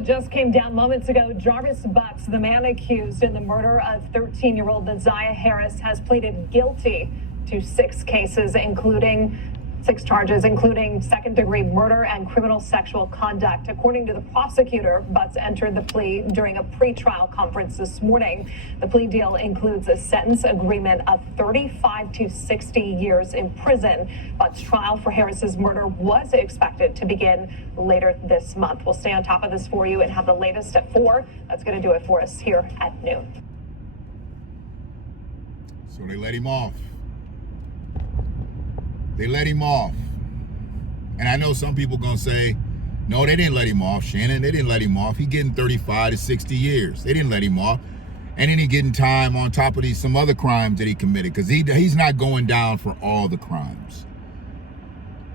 that just came down moments ago. Jarvis Bucks, the man accused in the murder of 13-year-old Ziyah Harris, has pleaded guilty to 6 cases, including 6 charges, including second-degree murder and criminal sexual conduct. According to the prosecutor, Butts entered the plea during a pretrial conference this morning. The plea deal includes a sentence agreement of 35 to 60 years in prison. Butts' trial for Harris's murder was expected to begin later this month. We'll stay on top of this for you and have the latest at 4. That's going to do it for us here at noon. So they let him off. They let him off. And I know some people gonna say, no, they didn't let him off, Shannon. They didn't let him off. He getting 35 to 60 years. They didn't let him off. And then he getting time on top of some other crimes that he committed, because he's not going down for all the crimes.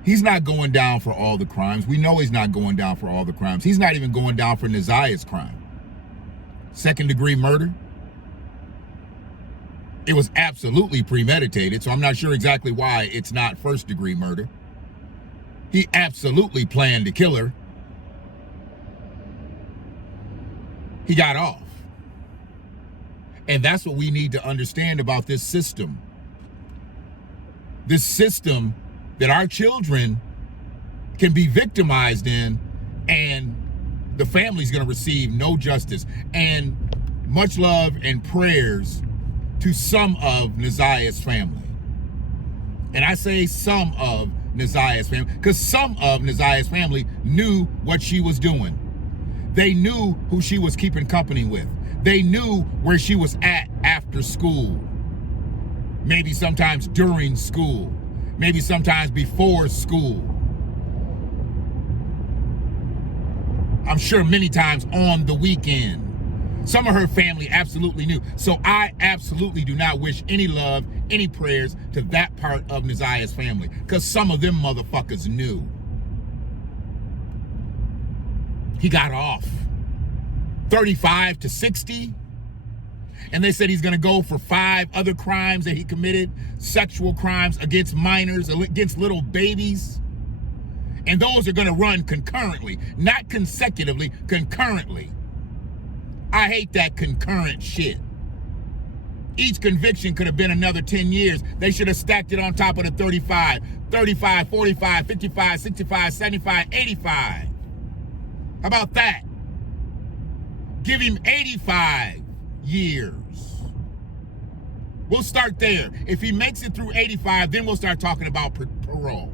He's not going down for all the crimes. We know he's not going down for all the crimes. He's not even going down for Ziyah's crime. Second-degree murder. It was absolutely premeditated, so I'm not sure exactly why it's not first-degree murder. He absolutely planned to kill her. He got off. And that's what we need to understand about this system. This system that our children can be victimized in, and the family's going to receive no justice. And much love and prayers to some of Ziyah's family. And I say some of Ziyah's family because some of Ziyah's family knew what she was doing. They knew who she was keeping company with. They knew where she was at after school. Maybe sometimes during school. Maybe sometimes before school. I'm sure many times on the weekend. Some of her family absolutely knew. So I absolutely do not wish any love, any prayers to that part of Ziyah's family, because some of them motherfuckers knew. He got off 35 to 60. And they said he's going to go for 5 other crimes that he committed, sexual crimes against minors, against little babies. And those are going to run concurrently, not consecutively, concurrently. I hate that concurrent shit. Each conviction could have been another 10 years. They should have stacked it on top of the 35, 35, 45, 55, 65, 75, 85. How about that? Give him 85 years. We'll start there. If he makes it through 85, then we'll start talking about parole.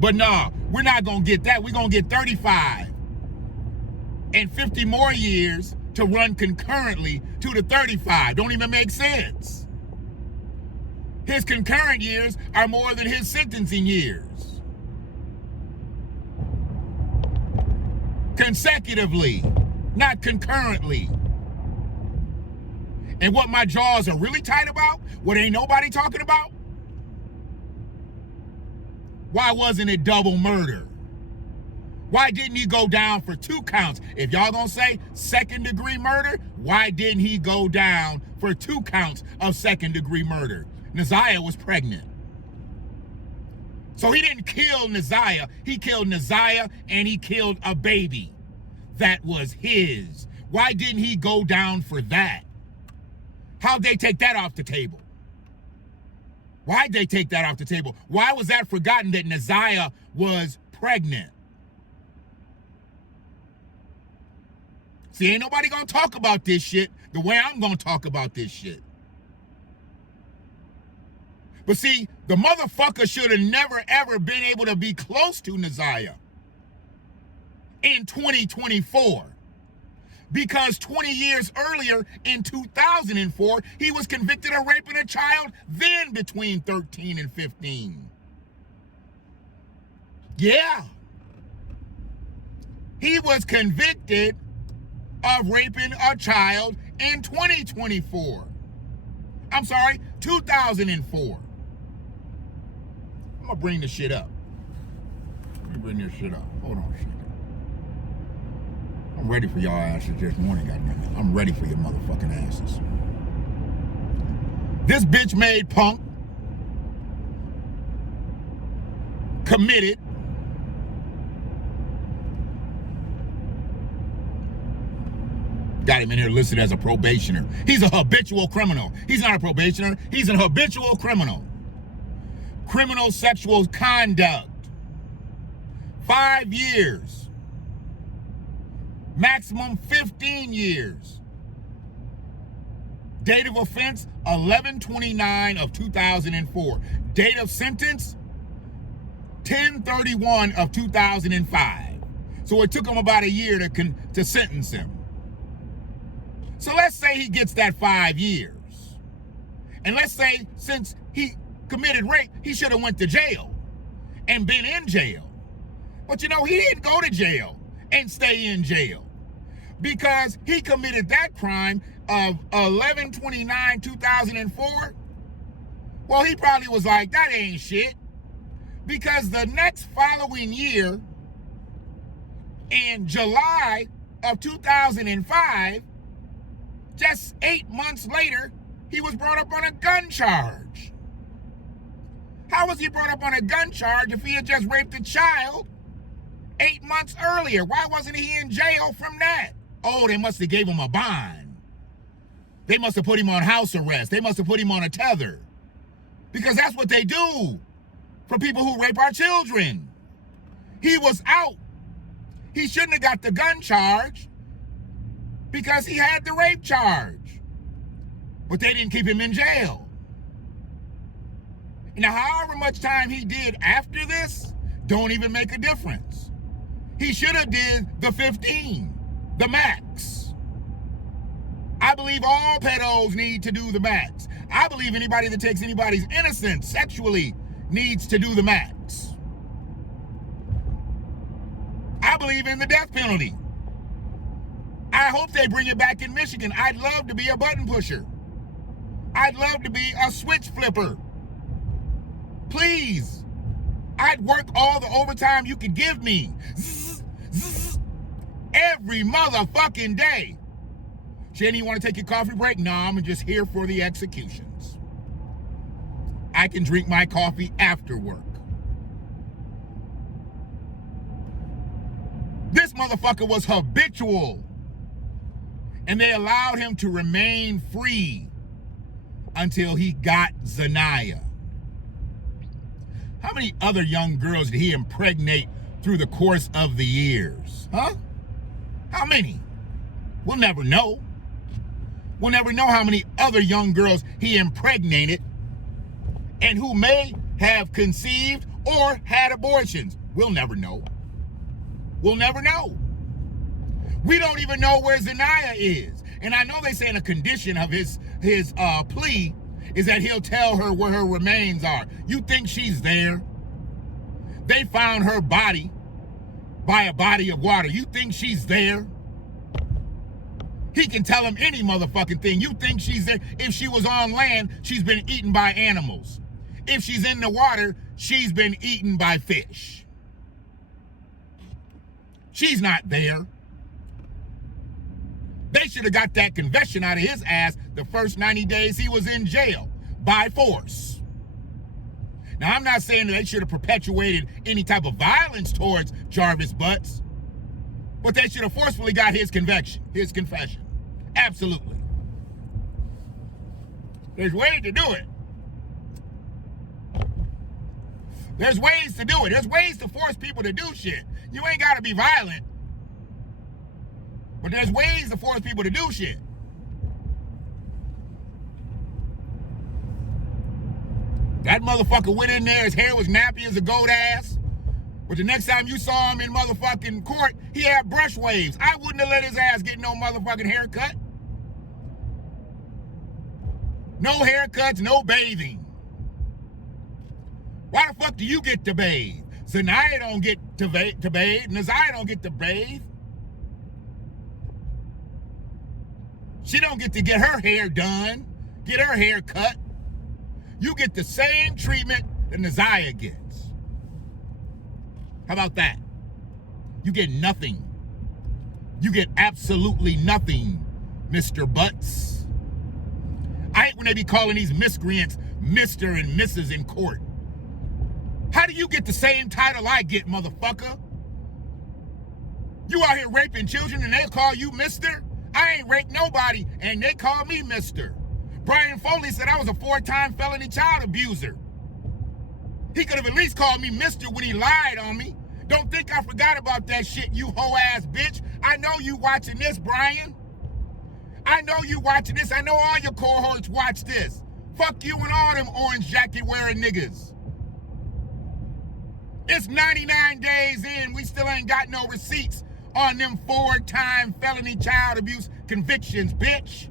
But no, we're not going to get that. We're going to get 35. And 50 more years to run concurrently to the 35. Don't even make sense. His concurrent years are more than his sentencing years. Consecutively, not concurrently. And what my jaws are really tight about, what ain't nobody talking about, why wasn't it double murder? Why didn't he go down for 2 counts? If y'all gonna say second-degree murder, why didn't he go down for 2 counts of second-degree murder? Ziyah was pregnant. So he didn't kill Ziyah. He killed Ziyah and he killed a baby that was his. Why didn't he go down for that? How'd they take that off the table? Why'd they take that off the table? Why was that forgotten that Ziyah was pregnant? See, ain't nobody gonna talk about this shit the way I'm gonna talk about this shit. But see, the motherfucker should have never ever been able to be close to Ziyah in 2024. Because 20 years earlier, in 2004, he was convicted of raping a child then between 13 and 15. Yeah. He was convicted of raping a child in 2024. I'm sorry, 2004. I'm gonna bring this shit up. Let me bring this shit up. Hold on a second. I'm ready for y'all asses this morning, goddammit. I'm ready for your motherfucking asses. This bitch made punk committed got him in here listed as a probationer. He's a habitual criminal. He's not a probationer. He's an habitual criminal. Criminal sexual conduct. 5 years. Maximum 15 years. Date of offense, 11/29 of 2004. Date of sentence, 10/31 of 2005. So it took him about a year to sentence him. So let's say he gets that 5 years. And let's say since he committed rape, he should have went to jail and been in jail. But you know, he didn't go to jail and stay in jail because he committed that crime of 11/29/2004. Well, he probably was like, that ain't shit. Because the next following year, in July of 2005, just 8 months later, he was brought up on a gun charge. How was he brought up on a gun charge if he had just raped a child 8 months earlier? Why wasn't he in jail from that? Oh, they must have gave him a bond. They must have put him on house arrest. They must have put him on a tether. Because that's what they do for people who rape our children. He was out. He shouldn't have got the gun charge because he had the rape charge. But they didn't keep him in jail. Now, however much time he did after this, don't even make a difference. He should have did the 15, the max. I believe all pedos need to do the max. I believe anybody that takes anybody's innocence sexually needs to do the max. I believe in the death penalty. I hope they bring it back in Michigan. I'd love to be a button pusher. I'd love to be a switch flipper. Please. I'd work all the overtime you could give me. Zzz, zzz, every motherfucking day. Jenny, you want to take your coffee break? No, I'm just here for the executions. I can drink my coffee after work. This motherfucker was habitual. And they allowed him to remain free until he got Ziyah. How many other young girls did he impregnate through the course of the years? Huh? How many? We'll never know. We'll never know how many other young girls he impregnated and who may have conceived or had abortions. We'll never know. We'll never know. We don't even know where Ziyah is. And I know they say in a condition of his plea is that he'll tell her where her remains are. You think she's there? They found her body by a body of water. You think she's there? He can tell him any motherfucking thing. You think she's there? If she was on land, she's been eaten by animals. If she's in the water, she's been eaten by fish. She's not there. They should have got that confession out of his ass the first 90 days he was in jail by force. Now, I'm not saying that they should have perpetuated any type of violence towards Jarvis Butts, but they should have forcefully got his confession. Absolutely. There's ways to do it. There's ways to do it. There's ways to force people to do shit. You ain't got to be violent. But there's ways to force people to do shit. That motherfucker went in there, his hair was nappy as a goat ass. But the next time you saw him in motherfucking court, he had brush waves. I wouldn't have let his ass get no motherfucking haircut. No haircuts, no bathing. Why the fuck do you get to bathe? Ziyah don't get to bathe, and Ziyah don't get to bathe. She don't get to get her hair done, get her hair cut. You get the same treatment that Ziyah gets. How about that? You get nothing. You get absolutely nothing, Mr. Butts. I hate when they be calling these miscreants Mr. and Mrs. in court. How do you get the same title I get, motherfucker? You out here raping children and they'll call you Mr.? I ain't raped nobody, and they call me Mr. Brian Foley said I was a 4-time felony child abuser. He could have at least called me Mr. when he lied on me. Don't think I forgot about that shit, you hoe-ass bitch. I know you watching this, Brian. I know you watching this. I know all your cohorts watch this. Fuck you and all them orange jacket wearing niggas. It's 99 days in. We still ain't got no receipts on them 4-time felony child abuse convictions, bitch.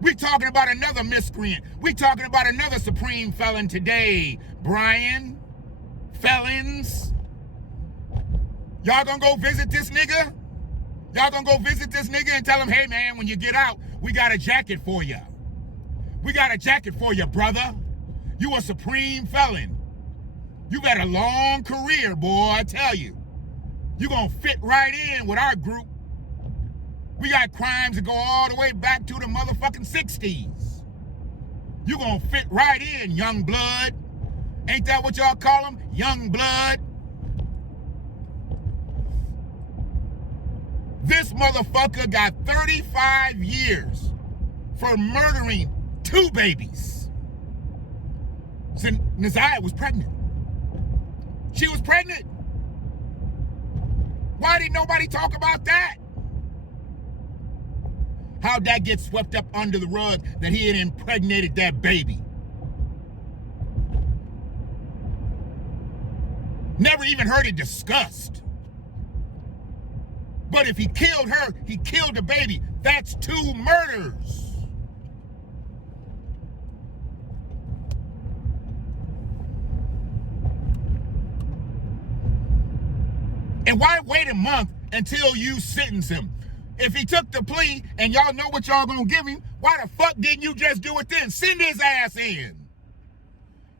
We talking about another miscreant. We talking about another supreme felon today, Brian. Felons. Y'all gonna go visit this nigga? Y'all gonna go visit this nigga and tell him, hey man, when you get out, we got a jacket for you. We got a jacket for you, brother. You a supreme felon. You got a long career, boy, I tell you. You gonna fit right in with our group. We got crimes that go all the way back to the motherfucking 60s. You gonna fit right in, young blood. Ain't that what y'all call them? Young blood. This motherfucker got 35 years for murdering 2 babies. So Ziyah was pregnant. She was pregnant. Why didn't nobody talk about that? How'd that get swept up under the rug that he had impregnated that baby? Never even heard it discussed. But if he killed her, he killed the baby. That's 2 murders. And why wait a month until you sentence him? If he took the plea and y'all know what y'all gonna give him, why the fuck didn't you just do it then? Send his ass in.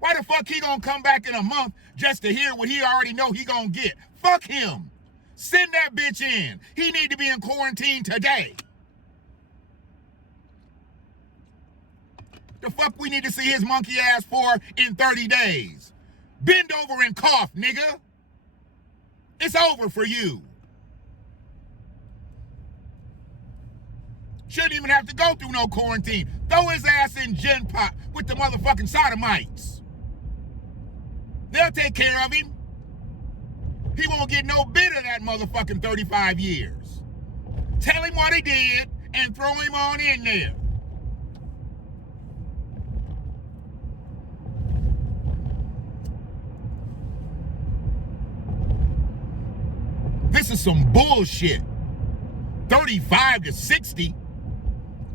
Why the fuck he gonna come back in a month just to hear what he already know he gonna get? Fuck him. Send that bitch in. He need to be in quarantine today. The fuck we need to see his monkey ass for in 30 days? Bend over and cough, nigga. It's over for you. Shouldn't even have to go through no quarantine. Throw his ass in Gen Pop with the motherfucking sodomites. They'll take care of him. He won't get no bit of that motherfucking 35 years. Tell him what he did and throw him on in there. This is some bullshit. 35 to 60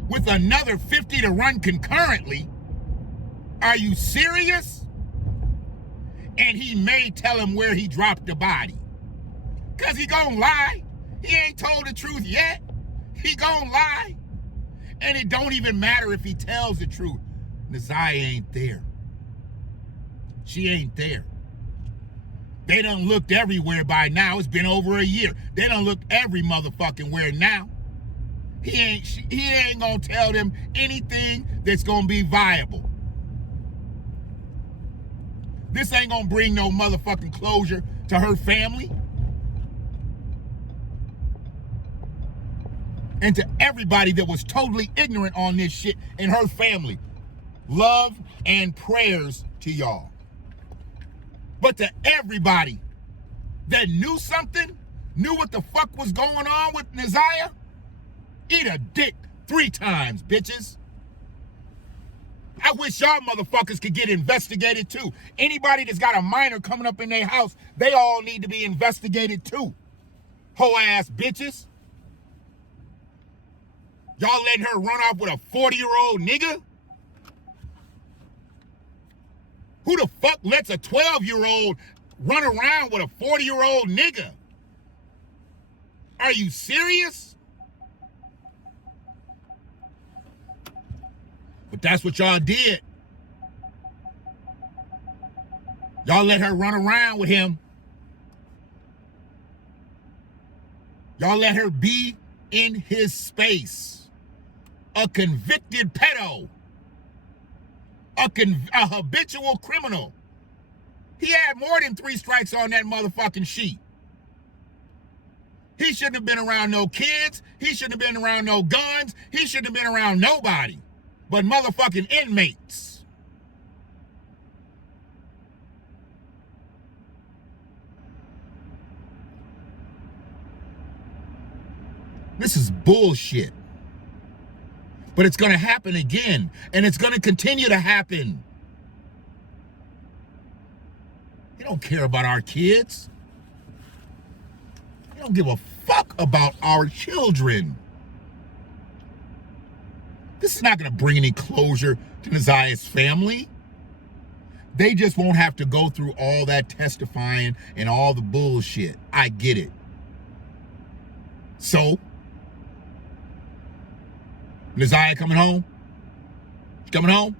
with another 50 to run concurrently. Are you serious? And he may tell him where he dropped the body. Cause he gonna lie. He ain't told the truth yet. He gonna lie. And it don't even matter if he tells the truth. Ziyah ain't there. She ain't there. They done looked everywhere by now. It's been over a year. They done looked every motherfucking where now. He ain't gonna tell them anything that's gonna be viable. This ain't gonna bring no motherfucking closure to her family. And to everybody that was totally ignorant on this shit in her family. Love and prayers to y'all. But to everybody that knew something, knew what the fuck was going on with Ziyah, eat a dick 3 times, bitches. I wish y'all motherfuckers could get investigated too. Anybody that's got a minor coming up in their house, they all need to be investigated too. Hoe ass bitches. Y'all letting her run off with a 40-year-old nigga? Who the fuck lets a 12-year-old run around with a 40-year-old nigga? Are you serious? But that's what y'all did. Y'all let her run around with him. Y'all let her be in his space. A convicted pedo. A habitual criminal. He had more than 3 strikes on that motherfucking sheet. He shouldn't have been around no kids. He shouldn't have been around no guns. He shouldn't have been around nobody but motherfucking inmates. This is bullshit. But it's going to happen again, and it's going to continue to happen. You don't care about our kids. You don't give a fuck about our children. This is not going to bring any closure to Ziyah's family. They just won't have to go through all that testifying and all the bullshit. I get it. So, Ziyah coming home? She's coming home?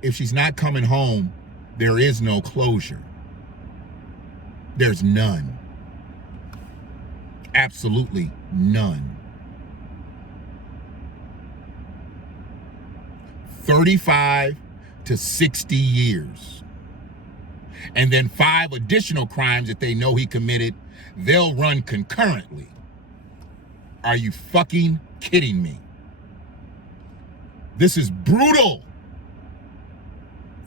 If she's not coming home, there is no closure. There's none. Absolutely none. 35 to 60 years. And then 5 additional crimes that they know he committed, they'll run concurrently. Are you fucking kidding me? This is brutal.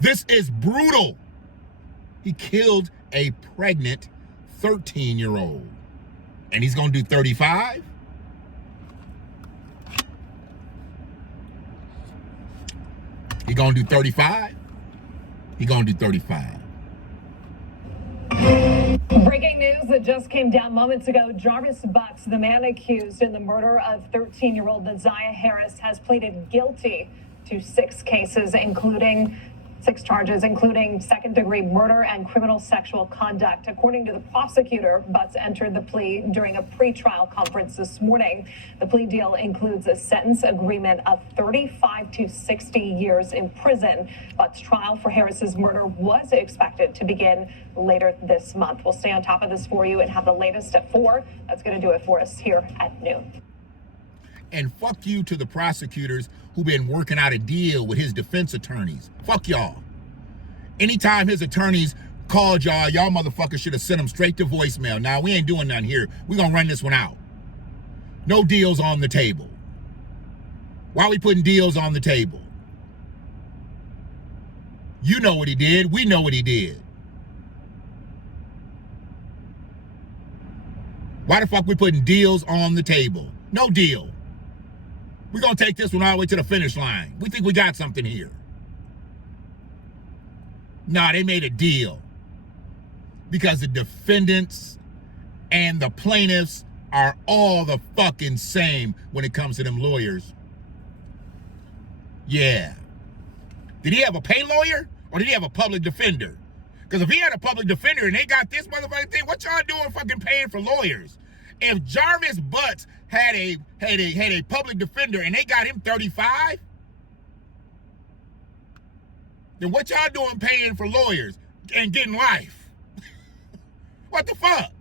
This is brutal. He killed a pregnant 13-year-old. And he's going to do 35? He going to do 35? He going to do 35. Breaking news that just came down moments ago. Jarvis Bucks, the man accused in the murder of 13-year-old Ziyah Harris, has pleaded guilty to 6 cases, including 6 charges, including second-degree murder and criminal sexual conduct. According to the prosecutor, Butts entered the plea during a pretrial conference this morning. The plea deal includes a sentence agreement of 35 to 60 years in prison. Butts' trial for Harris's murder was expected to begin later this month. We'll stay on top of this for you and have the latest at 4. That's going to do it for us here at noon. And fuck you to the prosecutors who've been working out a deal with his defense attorneys. Fuck y'all. Anytime his attorneys called y'all motherfuckers should have sent them straight to voicemail. Now, we ain't doing nothing here. We're going to run this one out. No deals on the table. Why are we putting deals on the table? You know what he did. We know what he did. Why the fuck we putting deals on the table? No deal. We're going to take this one all the way to the finish line. We think we got something here. Nah, they made a deal. Because the defendants and the plaintiffs are all the fucking same when it comes to them lawyers. Yeah. Did he have a pay lawyer or did he have a public defender? Because if he had a public defender and they got this motherfucking thing, what y'all doing fucking paying for lawyers? If Jarvis Butts had a public defender and they got him 35, then what y'all doing paying for lawyers and getting life? What the fuck?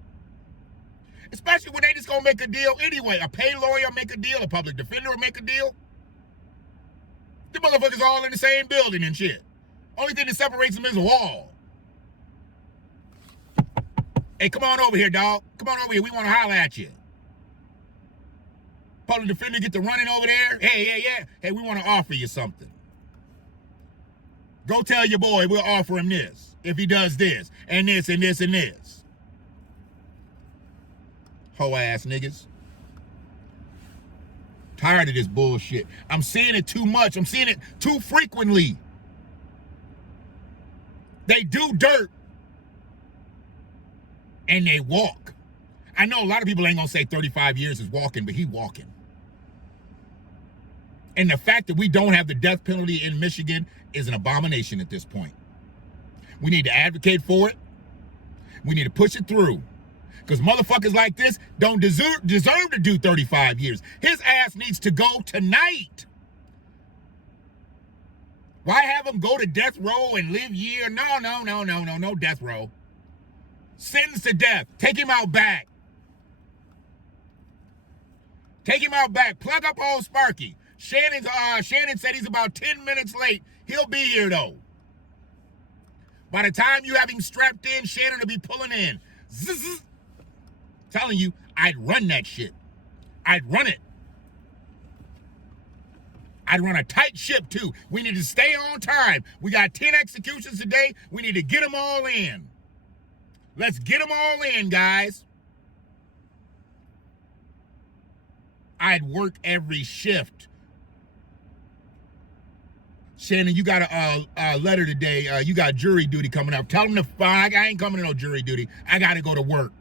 Especially when they just gonna make a deal anyway. A pay lawyer make a deal, a public defender will make a deal. The motherfuckers all in the same building and shit. Only thing that separates them is a wall. Hey, come on over here, dog. Come on over here. We want to holler at you. Public defender get to running over there. Hey, we want to offer you something. Go tell your boy we'll offer him this if he does this and this and this and this. Hoe ass niggas. Tired of this bullshit. I'm seeing it too much. I'm seeing it too frequently. They do dirt. And they walk. I know a lot of people ain't gonna say 35 years is walking, but he walking. And the fact that we don't have the death penalty in Michigan is an abomination at this point. We need to advocate for it. We need to push it through. Because motherfuckers like this don't deserve to do 35 years. His ass needs to go tonight. Why have him go to death row and live year? No death row. Sentence to death. Take him out back. Take him out back. Plug up old Sparky. Shannon said he's about 10 minutes late. He'll be here though. By the time you have him strapped in, Shannon will be pulling in. Zzz, Telling you, I'd run that shit. I'd run it. I'd run a tight ship too. We need to stay on time. We got 10 executions today. We need to get them all in. Let's get them all in, guys. I'd work every shift. Shannon, you got a letter today. You got jury duty coming up. Tell them to find. I ain't coming to no jury duty. I got to go to work.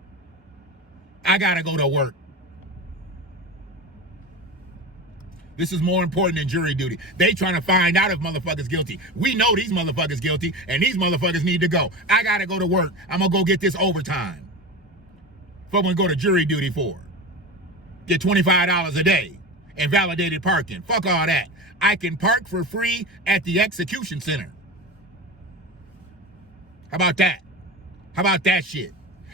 I got to go to work. This is more important than jury duty. They trying to find out if motherfuckers guilty. We know these motherfuckers guilty, and these motherfuckers need to go. I got to go to work. I'm going to go get this overtime. Fuck, I'm going to go to jury duty for. Get $25 a day and validated parking. Fuck all that. I can park for free at the execution center. How about that? How about that shit?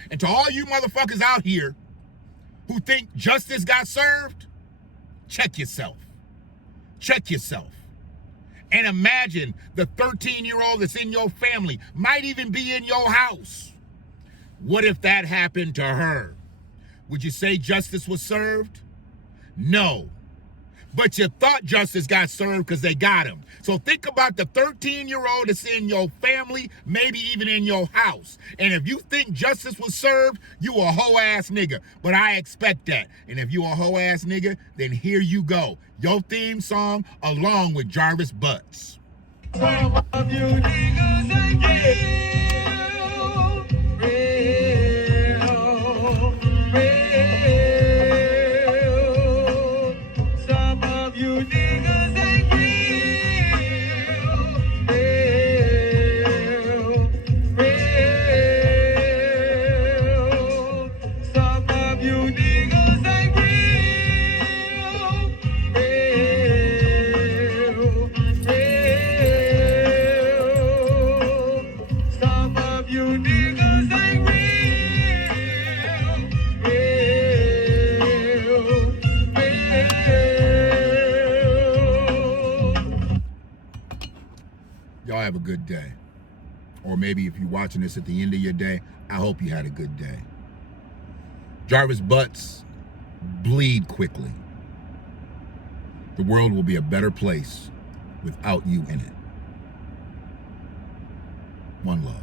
And to all you motherfuckers out here who think justice got served, check yourself. Check yourself. And imagine the 13-year-old that's in your family, might even be in your house. What if that happened to her? Would you say justice was served? No. But you thought justice got served because they got him. So think about the 13-year-old that's in your family, maybe even in your house. And if you think justice was served, you a hoe-ass nigga. But I expect that. And if you a hoe-ass nigga, then here you go. Your theme song along with Jarvis Butts. Some of you niggas ain't real. Some of you niggas ain't real. Some of you niggas ain't real. Some of you niggas ain't real. Y'all have a good day. Or maybe if you're watching this at the end of your day, I hope you had a good day. Jarvis Butts, bleed quickly. The world will be a better place without you in it. One love.